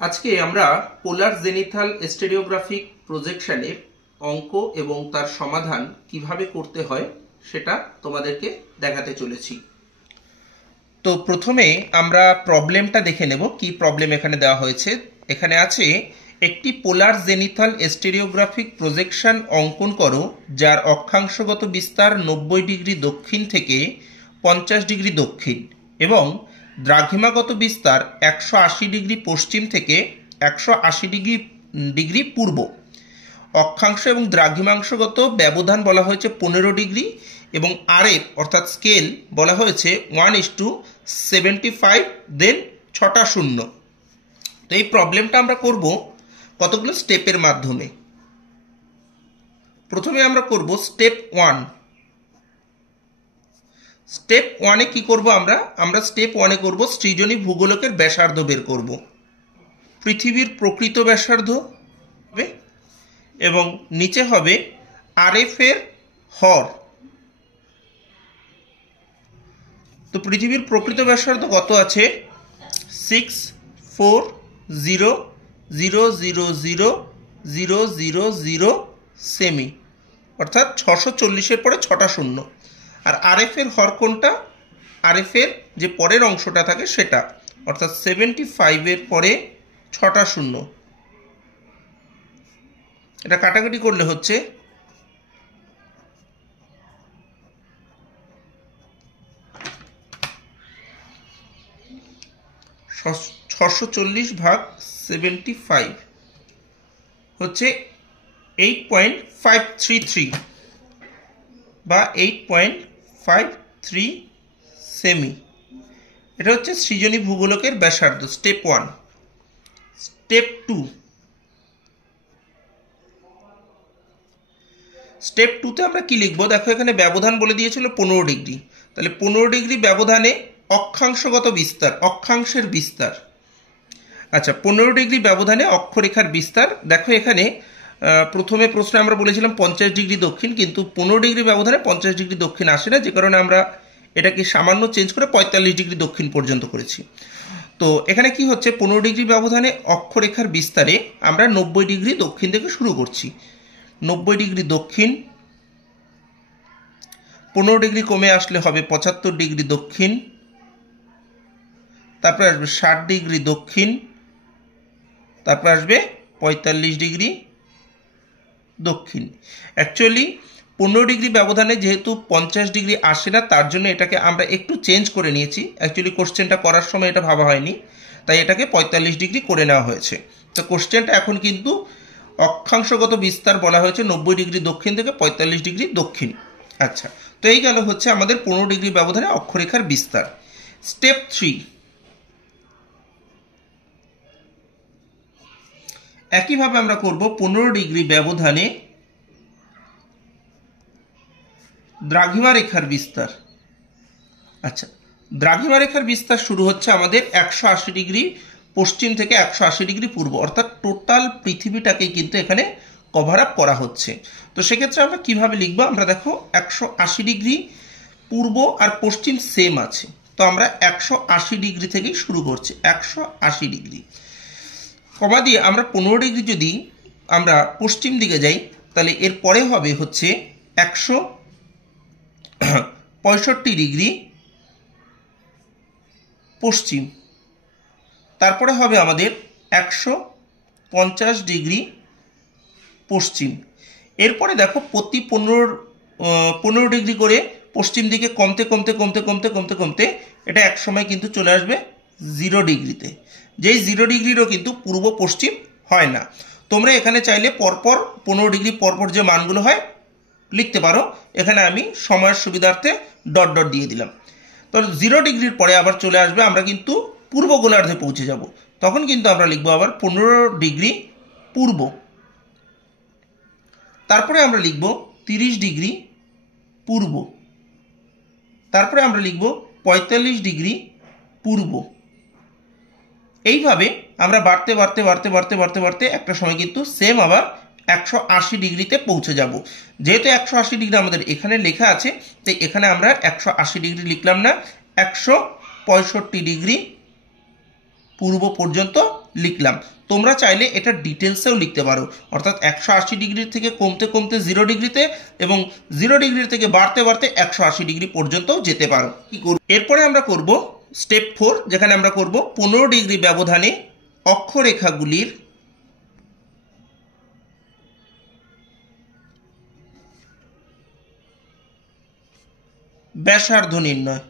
আজকে আমরা পোলার zenithal stereographic প্রজেকশনের অঙ্ক এবং তার সমাধান কিভাবে করতে হয় সেটা তোমাদেরকে দেখাতে চলেছি। তো প্রথমে আমরা প্রবলেমটা দেখে নেব কি প্রবলেম এখানে দেওয়া হয়েছে। এখানে আছে একটি পোলার জেনিথাল স্টেরিওগ্রাফিক প্রজেকশন অঙ্কন করো যার অক্ষাংশগত বিস্তার 90 ডিগ্রি দক্ষিণ থেকে 50 ডিগ্রি দক্ষিণ এবং দ্রাঘিমাগত বিস্তার 180 ডিগ্রি পশ্চিম থেকে 180 ডিগ্রি পূর্ব। অক্ষাংশ এবং দ্রাঘিমাংশগত ব্যবধান বলা হয়েছে 15 ডিগ্রি এবং আরএফ অর্থাৎ স্কেল বলা হয়েছে 1:75 দেন 6টা শূন্য। তো এই প্রবলেমটা আমরা করব কতগুলো স্টেপের মাধ্যমে। প্রথমে আমরা করব স্টেপ 1। স্টেপ 1-এ কি করব আমরা স্টেপ 1-এ করব সৃজনী ভূগোলকের ব্যাসার্ধ বের করব। পৃথিবীর প্রকৃত ব্যাসার্ধ হবে এবং নিচে হবে আরএফ এর হর। তো পৃথিবীর প্রকৃত ব্যাসার্ধ কত আছে? 640000000 সেমি, অর্থাৎ 640-এর পরে 6টা শূন্য। আর আরএফ এর হর কোনটা? আরএফ এর যে পরের অংশটা থাকে সেটা, অর্থাৎ 75-এর পরে 6টা শূন্য। এটা কাটাকাটি করলে হচ্ছে 640/75 হচ্ছে 8.533 বা 8.53 সেমি। এটা হচ্ছে সৃজনী ভূগোলকের ব্যাসার্ধ, স্টেপ 1। স্টেপ 2। স্টেপ 2-তে আমরা কি লিখবো? দেখো এখানে ব্যবধান বলে দিয়েছিল 15 ডিগ্রি, তাহলে 15 ডিগ্রি ব্যবধানে অক্ষাংশগত বিস্তার, অক্ষাংশের বিস্তার। আচ্ছা, 15 ডিগ্রি ব্যবধানে অক্ষরেখার বিস্তার। দেখো এখানে প্রথমে প্রশ্নে আমরা বলেছিলাম 50 ডিগ্রি দক্ষিণ, কিন্তু 15 ডিগ্রি ব্যবধানে 50 ডিগ্রি দক্ষিণ আসে না, যে কারণে আমরা এটাকে সামান্য চেঞ্জ করে 45 ডিগ্রি দক্ষিণ পর্যন্ত করেছি। তো এখানে কি হচ্ছে, 15 ডিগ্রি ব্যবধানে অক্ষরেখার বিস্তারে আমরা 90 ডিগ্রি দক্ষিণ থেকে শুরু করছি। 90 ডিগ্রি দক্ষিণ, 15 ডিগ্রি কমে আসলে হবে 75 ডিগ্রি দক্ষিণ, তারপরে আসবে 60 ডিগ্রি দক্ষিণ, তারপর আসবে 45 ডিগ্রি দক্ষিণ। অ্যাকচুয়ালি 15 ডিগ্রি ব্যবধানে যেহেতু 50 ডিগ্রি আসে না, তার জন্য এটাকে আমরা একটু চেঞ্জ করে নিয়েছি। অ্যাকচুয়ালি কোশ্চেনটা করার সময় এটা ভাবা হয়নি, তাই এটাকে 45 ডিগ্রি করে নেওয়া হয়েছে। তো কোশ্চেনটা এখন কিন্তু অক্ষাংশগত বিস্তার বলা হয়েছে 90 ডিগ্রি দক্ষিণ থেকে 45 ডিগ্রি দক্ষিণ। আচ্ছা, তো এই গেল হচ্ছে আমাদের 15 ডিগ্রি ব্যবধানে অক্ষরেখার বিস্তার। স্টেপ 3। একইভাবে আমরা করব 15 ডিগ্রি ব্যবধানে দ্রাঘিমা রেখার বিস্তার। আচ্ছা, দ্রাঘিমা রেখার বিস্তার শুরু হচ্ছে আমাদের 180 ডিগ্রি পশ্চিম থেকে 180 ডিগ্রি পূর্ব, অর্থাৎ টোটাল পৃথিবীটাকে কিন্তু এখানে কভার আপ করা হচ্ছে। তো সেক্ষেত্রে আমরা কিভাবে লিখবো? আমরা দেখো 180 ডিগ্রি পূর্ব আর পশ্চিম সেম আছে, তো আমরা 180 ডিগ্রি থেকেই শুরু করছি। 180 ডিগ্রি কমা দিয়ে আমরা 15 ডিগ্রি যদি আমরা পশ্চিম দিকে যাই, তাহলে এর পরে হবে হচ্ছে 165 ডিগ্রি পশ্চিম, তারপরে হবে আমাদের 150 ডিগ্রি পশ্চিম। এরপরে দেখো প্রতি 15 ডিগ্রি করে পশ্চিম দিকে কমতে কমতে কমতে কমতে কমতে কমতে এটা এক সময় কিন্তু চলে আসবে 0 ডিগ্রিতে। যেই 0 ডিগ্রিরও কিন্তু পূর্ব পশ্চিম হয় না। তোমরা এখানে চাইলে পরপর 15 ডিগ্রি পরপর যে মানগুলো হয় লিখতে পারো। এখানে আমি সময়ের সুবিধার্থে ডট ডট দিয়ে দিলাম। তো 0 ডিগ্রির পরে আবার চলে আসবে, আমরা কিন্তু পূর্ব গোলার্ধে পৌঁছে যাব। তখন কিন্তু আমরা লিখবো আবার 15 ডিগ্রি পূর্ব। তারপরে আমরা লিখব 30 ডিগ্রি পূর্ব। তারপরে আমরা লিখব 45 ডিগ্রি পূর্ব। এইভাবে আমরা বাড়তে বাড়তে বাড়তে বাড়তে বাড়তে বাড়তে একটা সময় কিন্তু সেম আবার 180 ডিগ্রিতে পৌঁছে যাব। যেহেতু 180 ডিগ্রি আমাদের এখানে লেখা আছে, তাই এখানে আমরা 180 ডিগ্রি লিখলাম না, 165 ডিগ্রি পূর্ব পর্যন্ত লিখলাম। তোমরা চাইলে এটা ডিটেলসেও লিখতে পারো, অর্থাৎ 180 ডিগ্রি থেকে কমতে কমতে 0 ডিগ্রিতে এবং 0 ডিগ্রি থেকে বাড়তে বাড়তে 180 ডিগ্রি পর্যন্তও যেতে পারো। কি করব এরপরে আমরা করব স্টেপ 4, যেখানে আমরা করব 15 ডিগ্রি ব্যবধানে অক্ষরেখাগুলির ব্যাসার্ধ নির্ণয়।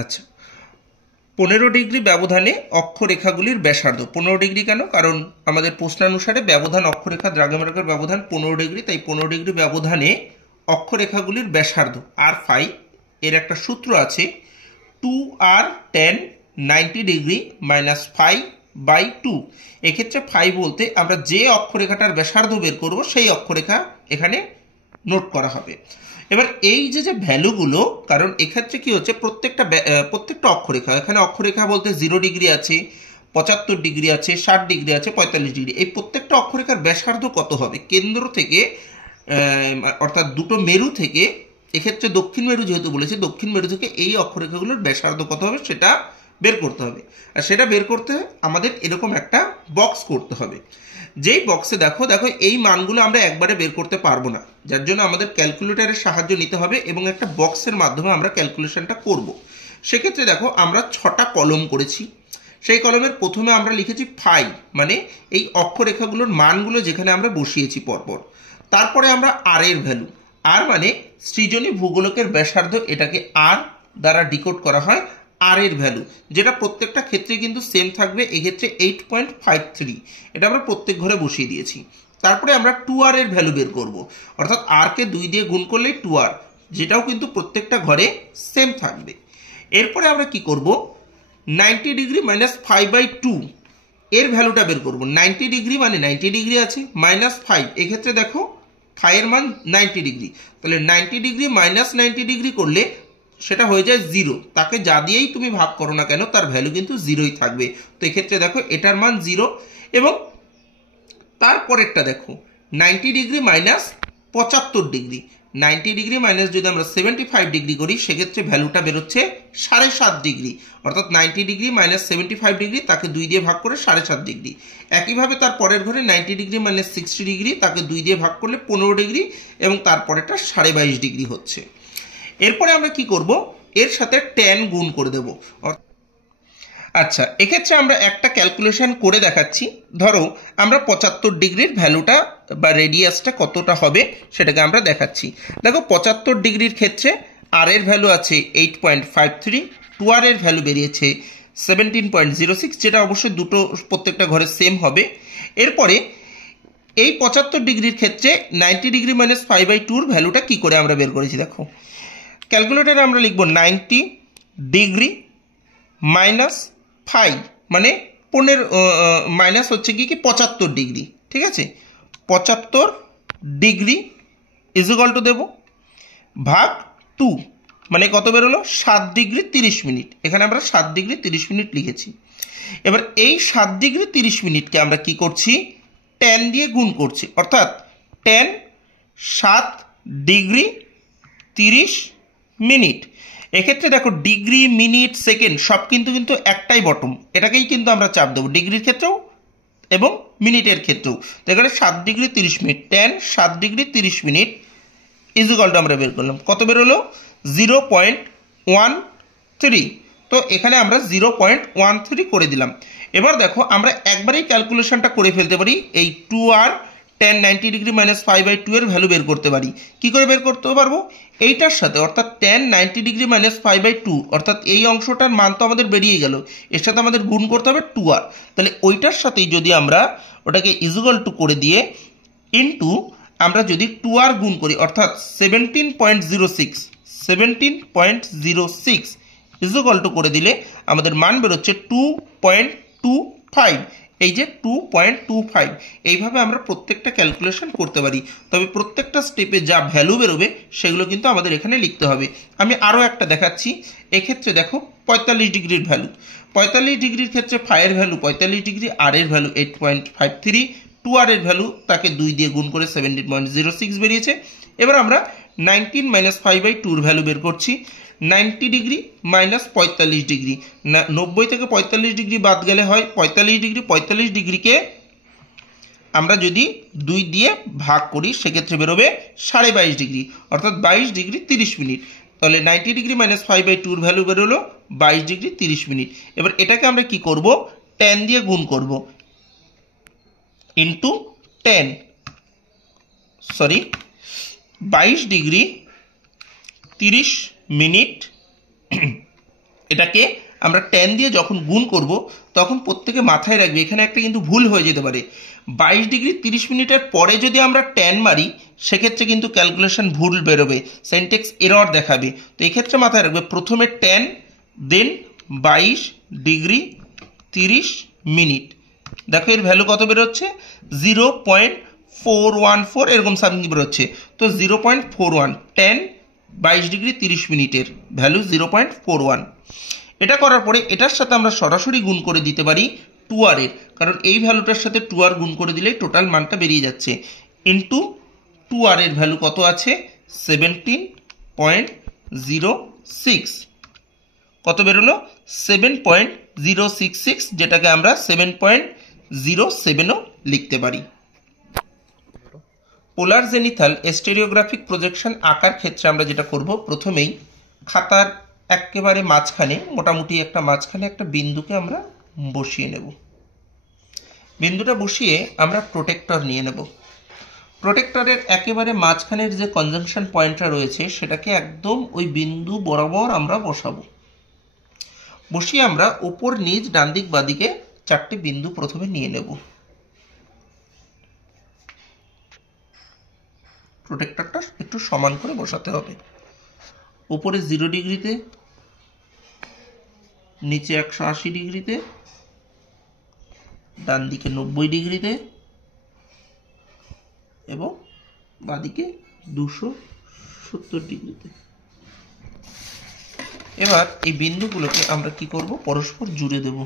আচ্ছা, 15 ডিগ্রি ব্যবধানে অক্ষরেখাগুলির ব্যাসার্ধ। 15 ডিগ্রি কেন? কারণ আমাদের প্রশ্নানুসারে ব্যবধান অক্ষরেখা দ্রাঘিমারেখার ব্যবধান 15 ডিগ্রি, তাই 15 ডিগ্রি ব্যবধানে অক্ষরেখাগুলির ব্যাসার্ধ আর ফাই এর একটা সূত্র আছে, 2r tan 90 degree minus phi by 2। এক্ষেত্রে ফাই বলতে আমরা যে অক্ষরেখাটার ব্যাসার্ধ বের করব সেই অক্ষরেখা এখানে নোট করা হবে। এবার এই যে ভ্যালুগুলো, কারণ এক্ষেত্রে কি হচ্ছে, প্রত্যেকটা অক্ষরেখা, এখানে অক্ষরেখা বলতে 0 ডিগ্রি আছে, 75 ডিগ্রি আছে, 60 ডিগ্রি আছে, 45 ডিগ্রি, এই প্রত্যেকটা অক্ষরেখার ব্যাসার্ধ কত হবে কেন্দ্র থেকে, অর্থাৎ দুটো মেরু থেকে, এক্ষেত্রে দক্ষিণ মেরু যেহেতু বলেছে, দক্ষিণ মেরু থেকে এই অক্ষরেখাগুলোর ব্যাসার্ধ কত হবে সেটা বের করতে হবে। আর সেটা বের করতে আমাদের এরকম একটা বক্স করতে হবে। যেই বক্সে দেখো এই মানগুলো আমরা একবারে বের করতে পারবো না, যার জন্য আমাদের ক্যালকুলেটরের সাহায্য নিতে হবে এবং একটা বক্সের মাধ্যমে আমরা ক্যালকুলেশনটা করব। সেক্ষেত্রে দেখো আমরা 6টা কলম করেছি। সেই কলমের প্রথমে আমরা লিখেছি ফাই, মানে এই অক্ষরেখাগুলোর মানগুলো যেখানে আমরা বসিয়েছি পরপর। তারপরে আমরা আর এর ভ্যালু, আর মানে সৃজনী ভূগোলকের ব্যাসার্ধ, এটাকে আর দ্বারা ডিকোড করা হয় আর এর ভ্যালু, যেটা প্রত্যেকটা ক্ষেত্রে কিন্তু সেম থাকবে। এক্ষেত্রে 8.53, এটা আমরা প্রত্যেক ঘরে বসিয়ে দিয়েছি। তারপরে আমরা 2r এর ভ্যালু বের করব, অর্থাৎ r কে 2 দিয়ে গুণ করলেই 2r, যেটাও কিন্তু প্রত্যেকটা ঘরে সেম থাকবে। এরপরে আমরা কি করব, 90 ডিগ্রি মাইনাস 5/2 এর ভ্যালুটা বের করব। 90 ডিগ্রি মানে 90 ডিগ্রি আছে, মাইনাস 5, এক্ষেত্রে দেখো 5 এর মান 90 ডিগ্রি, তাহলে 90 ডিগ্রি মাইনাস 90 ডিগ্রি করলে সেটা হয়ে যায় 0। তাকে যা দিয়েই তুমি ভাগ করো না কেন তার ভ্যালু কিন্তু 0ই থাকবে। তো এক্ষেত্রে দেখো এটার মান 0, এবং তারপরেরটা দেখো 90 degree minus 75 degree, 90 degree minus যদি আমরা 75 ডিগ্রি করি সেক্ষেত্রে ভ্যালুটা বেরোচ্ছে 7.5 ডিগ্রি, অর্থাৎ 90 ডিগ্রি মাইনাস 75 ডিগ্রি তাকে 2 দিয়ে ভাগ করে 7.5 ডিগ্রি। একইভাবে তার পরের ঘরে 90 ডিগ্রি মাইনাস 60 ডিগ্রি তাকে 2 দিয়ে ভাগ করলে 15 ডিগ্রি, এবং তারপরেটা 22.5 ডিগ্রি হচ্ছে। এরপরে আমরা কি করব, এর সাথে tan গুণ করে দেব। আচ্ছা, এক্ষেত্রে আমরা একটা ক্যালকুলেশন করে দেখাচ্ছি। ধরো আমরা 75 ডিগ্রির ভ্যালুটা বা রেডিয়াসটা কতটা হবে সেটাকে আমরা দেখাচ্ছি। দেখো 75 ডিগ্রির ক্ষেত্রে আর এর ভ্যালু আছে 8.53, 2r এর ভ্যালু বেরিয়েছে 17.06, যেটা অবশ্যই দুটো প্রত্যেকটা ঘরে সেম হবে। এরপরে এই 75 ডিগ্রির ক্ষেত্রে 90 ডিগ্রি মাইনাস 5/2 ভ্যালুটা কি করে আমরা বের করেছি, দেখো ক্যালকুলেটরে আমরা লিখব 90 ডিগ্রি মাইনাস 5, মানে 15 মাইনাস হচ্ছে কি 75 ডিগ্রি, ঠিক আছে, 75 ডিগ্রি ইকুয়াল টু দেব ভাগ 2, মানে কত বেরোলো 7 ডিগ্রি 30 মিনিট। এখানে আমরা 7 ডিগ্রি 30 মিনিট লিখেছি। এবার এই 7 ডিগ্রি 30 মিনিটকে আমরা কি করছি, tan দিয়ে গুণ করছি, অর্থাৎ tan 7 ডিগ্রি 30 মিনিট। এক্ষেত্রে দেখো ডিগ্রি, মিনিট, সেকেন্ড সব কিন্তু একটাই বটম, এটাকেই কিন্তু আমরা চাপ দেবো ডিগ্রির ক্ষেত্রেও এবং মিনিটের ক্ষেত্রেও। তো এখানে 7 degree 30 minute, tan 7 degree 30 minute ইকুয়ালটা আমরা বের করলাম, কত বেরোলো 0.13। তো এখানে আমরা 0.13 করে দিলাম। এবার দেখো আমরা একবারেই ক্যালকুলেশনটা করে ফেলতে পারি, এই 2r tan 90 ডিগ্রি মাইনাস 5/2 এর ভ্যালু বের করতে পারি। কি করে বের করতে পারবো, এইটার সাথে অর্থাৎ tan 90 ডিগ্রি মাইনাস 5/2, অর্থাৎ এই অংশটার মান তো আমাদের বেরিয়ে গেল, এর সাথে আমাদের গুণ করতে হবে 2r, তাহলে ওইটার সাথেই যদি আমরা ওটাকে ইকুয়াল টু করে দিয়ে ইনটু আমরা যদি 2r গুণ করি, অর্থাৎ 17.06 ইকুয়াল টু করে দিলে আমাদের মান বেরোচ্ছে 2.25। এই যে 2.25, এইভাবে আমরা প্রত্যেকটা ক্যালকুলেশন করতে পারি। তবে প্রত্যেকটা স্টেপে যা ভ্যালু বেরোবে সেগুলো কিন্তু আমাদের এখানে লিখতে হবে। আমি আরও একটা দেখাচ্ছি। এক্ষেত্রে দেখো 45 ডিগ্রির ভ্যালু, 45 ডিগ্রির ক্ষেত্রে ফাইয়ের ভ্যালু 45 ডিগ্রি, আর এর ভ্যালু 8.53, 2r এর ভ্যালু তাকে 2 দিয়ে গুণ করে 17.06 বেরিয়েছে। এবার আমরা 19 মাইনাস 5/2 ভ্যালু বের করছি। 90 ডিগ্রি মাইনাস 45 ডিগ্রি, 90 থেকে 45 ডিগ্রি বাদ গেলে হয় 45 ডিগ্রি। 45 ডিগ্রিকে আমরা যদি 2 দিয়ে ভাগ করি সেক্ষেত্রে বেরোবে 22.5 ডিগ্রি, অর্থাৎ 22 ডিগ্রি 30 মিনিট। তাহলে 90 ডিগ্রি মাইনাস 5/2 ভ্যালু বেরোলো 22 ডিগ্রি 30 মিনিট। এবার এটাকে আমরা কি করব, tan দিয়ে গুণ করব, ইন্টু 22 ডিগ্রি 30 মিনিট। এটাকে আমরা tan দিয়ে যখন গুণ করব তখন প্রত্যেকে মাথায় রাখবে এখানে একটা কিন্তু ভুল হয়ে যেতে পারে। 22 ডিগ্রি 30 মিনিটের পরে যদি আমরা tan মারি সেক্ষেত্রে কিন্তু ক্যালকুলেশন ভুল বেরোবে, সিনট্যাক্স এরর দেখাবে। তো এক্ষেত্রে মাথায় রাখবে প্রথমে tan দেন 22 ডিগ্রি 30 মিনিট। দেখো এর ভ্যালু কত বেরোচ্ছে, 0.414 এরকম সামথিং বেরোচ্ছে। তো 0.41 tan 22 ডিগ্রি 30 মিনিটের ভ্যালু 0.41। এটা করার পরে এটার সাথে আমরা সরাসরি গুণ করে দিতে পারি 2r এর, কারণ এই ভ্যালুটার সাথে 2r গুণ করে দিলে টোটাল মানটা বেরিয়ে যাচ্ছে। ইন্টু 2r এর ভ্যালু কত আছে, 17.06। কত বেরোলো, 7.066, যেটাকে আমরা 7.07ও লিখতে পারি। পোলার জেনিথাল স্টেরিওগ্রাফিক প্রজেকশন আঁকার ক্ষেত্রে আমরা যেটা করব, প্রথমেই খাতার একেবারে মাঝখানে, মোটামুটি একটা মাঝখানে একটা বিন্দুকে আমরা বসিয়ে নেব। বিন্দুটা বসিয়ে আমরা প্রোটেক্টর নিয়ে নেব। প্রোটেক্টরের একেবারে মাঝখানের যে কনজাংশন পয়েন্টটা রয়েছে সেটাকে একদম ওই বিন্দু বরাবর আমরা বসাবো। বসিয়ে আমরা উপর নিচ ডান দিক বাদিকে 4টে বিন্দু প্রথমে নিয়ে নেব। প্রোটেক্টরটা একটু সমান করে বসাতে হবে। উপরে 0 ডিগ্রিতে, নিচে 180 ডিগ্রিতে, ডান দিকে 90 ডিগ্রিতে এবং বাদিকে 270 ডিগ্রিতে। এবার এই বিন্দুগুলোকে আমরা কি করব, পরস্পর জুড়ে দেব।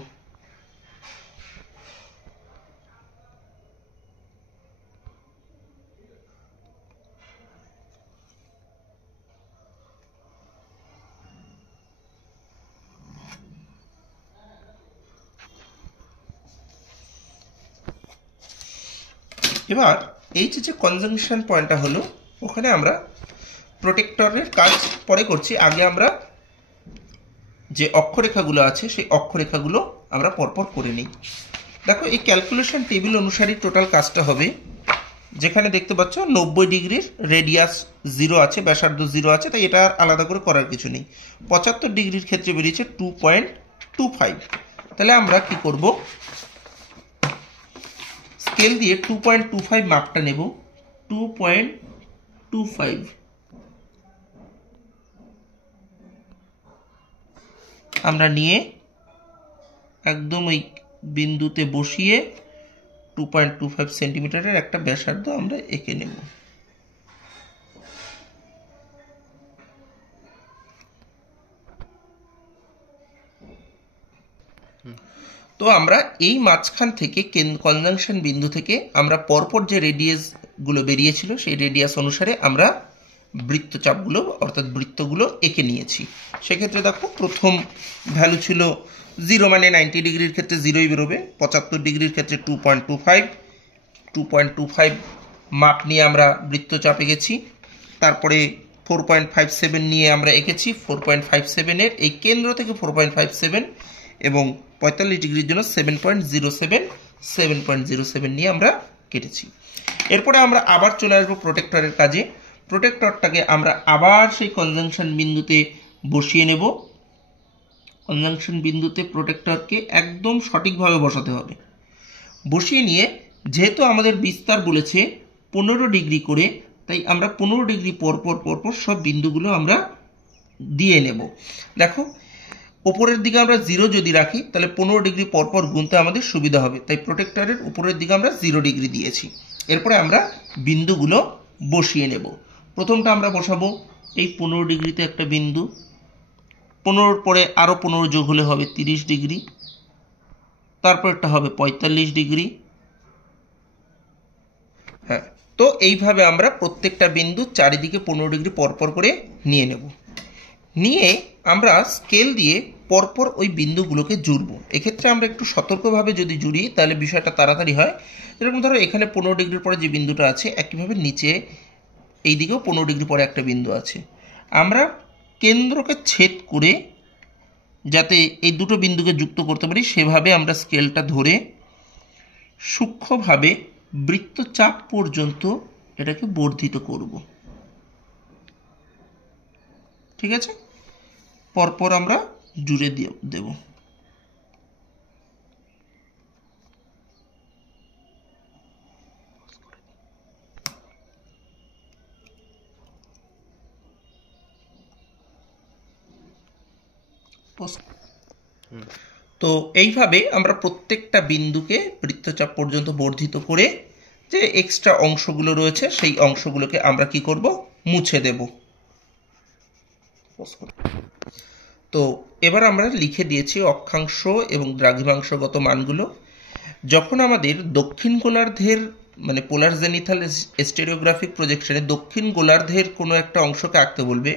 এবার এই যে কনজাংশন পয়েন্টটা হলো, ওখানে আমরা প্রোটেক্টরের কাজ পরে করছি। আগে আমরা যে অক্ষরেখাগুলো আছে সেই অক্ষরেখাগুলো আমরা পরপর করে নিই। দেখো এই ক্যালকুলেশন টেবিল অনুসারে টোটাল কাজটা হবে। যেখানে দেখতে পাচ্ছ 90 ডিগ্রির রেডিয়াস 0 আছে, ব্যাসার্ধ 0 আছে, তাই এটা আর আলাদা করে করার কিছু নেই। 75 ডিগ্রির ক্ষেত্রে বেরিয়েছে 2.25। তাহলে আমরা কি করব, স্কেল দিয়ে 2.25 মাপটা নেব। 2.25 আমরা নিয়ে একদম ওই বিন্দুতে বসিয়ে 2.25 সেন্টিমিটারের একটা ব্যাসার্ধ আমরা এঁকে নেব। তো আমরা এই মাঝখান থেকে কনজাংশন বিন্দু থেকে আমরা পরপর যে রেডিয়াস গুলো বেরিয়েছিল সেই রেডিয়াস অনুসারে আমরা বৃত্তচাপগুলো অর্থাৎ বৃত্তগুলো এঁকে নিয়েছি। সেক্ষেত্রে দেখো প্রথম ভ্যালু ছিল 0, মানে 90 ডিগ্রির ক্ষেত্রে 0ই বেরোবে। 75 ডিগ্রির ক্ষেত্রে 2.25 মাপ নিয়ে আমরা বৃত্তচাপ এঁকেছি। তারপরে 4.57 নিয়ে আমরা এঁকেছি। 4.57 এই কেন্দ্র থেকে 4.57 এবং 45 ডিগ্রির জন্য 7.07 নিয়ে আমরা কেটেছি। এরপরে আমরা আবার চলে আসবো প্রোটেক্টরের কাজে। প্রোটেক্টরটাকে আমরা আবার সেই কনজাংশন বিন্দুতে বসিয়ে নেব। কনজাংশন বিন্দুতে প্রোটেক্টরকে একদম সঠিকভাবে বসাতে হবে। বসিয়ে নিয়ে যেহেতু আমাদের বিস্তার বলেছে 15 ডিগ্রি করে, তাই আমরা 15 ডিগ্রি পরপর সব বিন্দুগুলো আমরা দিয়ে নেব। দেখো উপরের দিকে আমরা 0 যদি রাখি তাহলে 15 ডিগ্রি পরপর গুনতে আমাদের সুবিধা হবে, তাই প্রোটেক্টরের উপরের দিকে আমরা 0 ডিগ্রি দিয়েছি। এরপরে আমরা বিন্দুগুলো বসিয়ে নেব। প্রথমটা আমরা বসাবো এই 15 ডিগ্রিতে একটা বিন্দু, 15 পরে আরও 15 যোগ হলে হবে 30 ডিগ্রি, তারপর একটা হবে 45 ডিগ্রি। হ্যাঁ, তো এইভাবে আমরা প্রত্যেকটা বিন্দু চারিদিকে 15 ডিগ্রি পরপর করে নিয়ে নেব। নিয়ে আমরা স্কেল দিয়ে পরপর ওই বিন্দুগুলোকে জুড়ব। এক্ষেত্রে আমরা একটু সতর্কভাবে যদি জুড়ি তাহলে বিষয়টা তাড়াতাড়ি হয়। যেরকম ধরো এখানে 15 ডিগ্রির পরে যে বিন্দুটা আছে, একইভাবে নিচে এই দিকেও 15 ডিগ্রি পরে একটা বিন্দু আছে। আমরা কেন্দ্রকে ছেদ করে যাতে এই দুটো বিন্দুকে যুক্ত করতে পারি সেভাবে আমরা স্কেলটা ধরে সূক্ষ্মভাবে বৃত্তচাপ পর্যন্ত এটাকে বর্ধিত করব। ঠিক আছে, পরপর আমরা জুড়ে দেব। তো এইভাবে আমরা প্রত্যেকটা বিন্দুকে বৃত্তচাপ পর্যন্ত বর্ধিত করে যে এক্সট্রা অংশগুলো রয়েছে সেই অংশগুলোকে আমরা কি করব, মুছে দেব। তো এবার আমরা লিখে দিয়েছি অক্ষাংশ এবং দ্রাঘিমাংশগত মানগুলো। যখন আমাদের দক্ষিণ গোলার্ধের মানে পোলার জেনিথাল স্টেরিওগ্রাফিক প্রজেকশনে দক্ষিণ গোলার্ধের কোনো একটা অংশকে আঁকতে বলবে,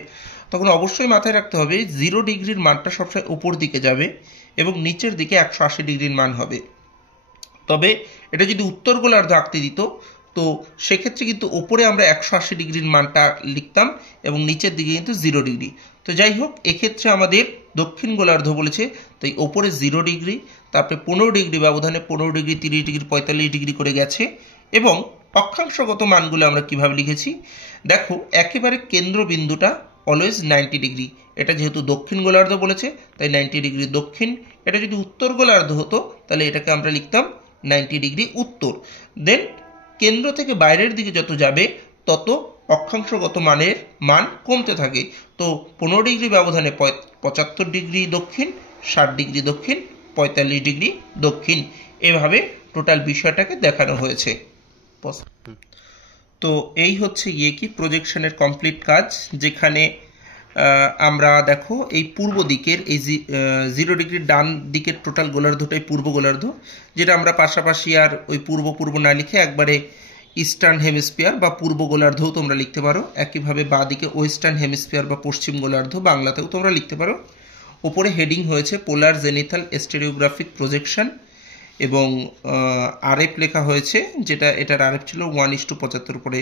তখন অবশ্যই মাথায় রাখতে হবে 0 ডিগ্রির মানটা সবসময় উপর দিকে যাবে এবং নিচের দিকে 180 ডিগ্রির মান হবে। তবে এটা যদি উত্তর গোলার্ধ আঁকতে দিত তো সেক্ষেত্রে কিন্তু ওপরে আমরা 180 ডিগ্রির মানটা লিখতাম এবং নিচের দিকে কিন্তু 0 ডিগ্রি। তো যাই হোক, এক্ষেত্রে আমাদের দক্ষিণ গোলার্ধ বলেছে, তাই ওপরে 0 ডিগ্রি, তারপরে 15 ডিগ্রি ব্যবধানে 15 ডিগ্রি, 30 ডিগ্রি, 45 ডিগ্রি করে গেছে। এবং অক্ষাংশগত মানগুলো আমরা কিভাবে লিখেছি দেখো, একেবারে কেন্দ্রবিন্দুটা অলওয়েজ 90 ডিগ্রি। এটা যেহেতু দক্ষিণ গোলার্ধ বলেছে তাই 90 ডিগ্রি দক্ষিণ। এটা যদি উত্তর গোলার্ধ হতো তাহলে এটাকে আমরা লিখতাম 90 ডিগ্রি উত্তর। দেন কেন্দ্র থেকে বাইরের দিকে যত যাবে তত অক্ষাংশগত মানের মান কমতে থাকে। তো 15 ডিগ্রি ব্যবধানে 75 ডিগ্রি দক্ষিণ, 60 ডিগ্রি দক্ষিণ, 45 ডিগ্রি দক্ষিণ, এভাবে টোটাল বিষয়টাকে দেখানো হয়েছে। তো এই হচ্ছে কি প্রজেকশনের কমপ্লিট কাজ, যেখানে আমরা দেখো এই পূর্ব দিকের এই 0 ডিগ্রির ডান দিকের টোটাল গোলার্ধটাই পূর্ব গোলার্ধ, যেটা আমরা পাশাপাশি আর ওই পূর্ব না লিখে একবারে ইস্টার্ন হেমিস্ফিয়ার বা পূর্ব গোলার্ধও তোমরা লিখতে পারো। একইভাবে বাঁ দিকে ওয়েস্টার্ন হেমিস্ফিয়ার বা পশ্চিম গোলার্ধ বাংলাতেও তোমরা লিখতে পারো। ওপরে হেডিং হয়েছে পোলার জেনিথাল স্টেরিওগ্রাফিক প্রজেকশন এবং আরএফ লেখা হয়েছে, যেটা এটার আরএফ ছিল 1:75 উপরে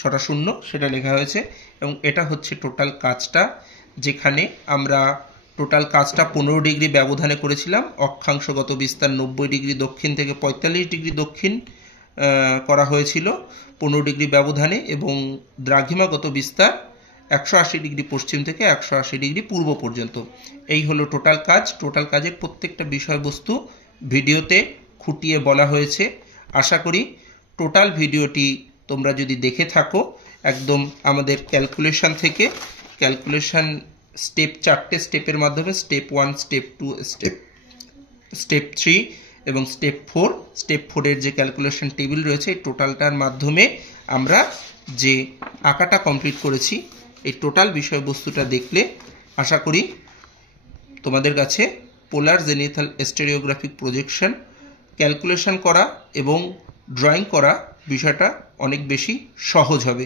6টা শূন্য, সেটা লেখা হয়েছে। এবং এটা হচ্ছে টোটাল কাজটা, যেখানে আমরা টোটাল কাজটা 15 ডিগ্রি ব্যবধানে করেছিলাম। অক্ষাংশগত বিস্তার 90 ডিগ্রি দক্ষিণ থেকে 45 ডিগ্রি দক্ষিণ করা হয়েছিল 15 ডিগ্রি ব্যবধানে, এবং দ্রাঘিমাগত বিস্তার 180 ডিগ্রি পশ্চিম থেকে 180 ডিগ্রি পূর্ব পর্যন্ত। এই হলো টোটাল কাজ। টোটাল কাজের প্রত্যেকটা বিষয়বস্তু ভিডিওতে খুঁটিয়ে বলা হয়েছে। আশা করি টোটাল ভিডিওটি তোমরা যদি দেখে থাকো একদম আমাদের ক্যালকুলেশন থেকে, ক্যালকুলেশন স্টেপ 4টে স্টেপের মাধ্যমে স্টেপ 1, স্টেপ 2, স্টেপ 3 এবং স্টেপ 4, স্টেপ 4-এর যে ক্যালকুলেশন টেবিল রয়েছে এই টোটালটার মাধ্যমে আমরা যে আঁকাটা কমপ্লিট করেছি, এই টোটাল বিষয়বস্তুটা দেখলে আশা করি তোমাদের কাছে পোলার জেনিথাল স্টেরিওগ্রাফিক প্রজেকশন ক্যালকুলেশন করা এবং ড্রয়িং করা বিষয়টা অনেক বেশি সহজ হবে।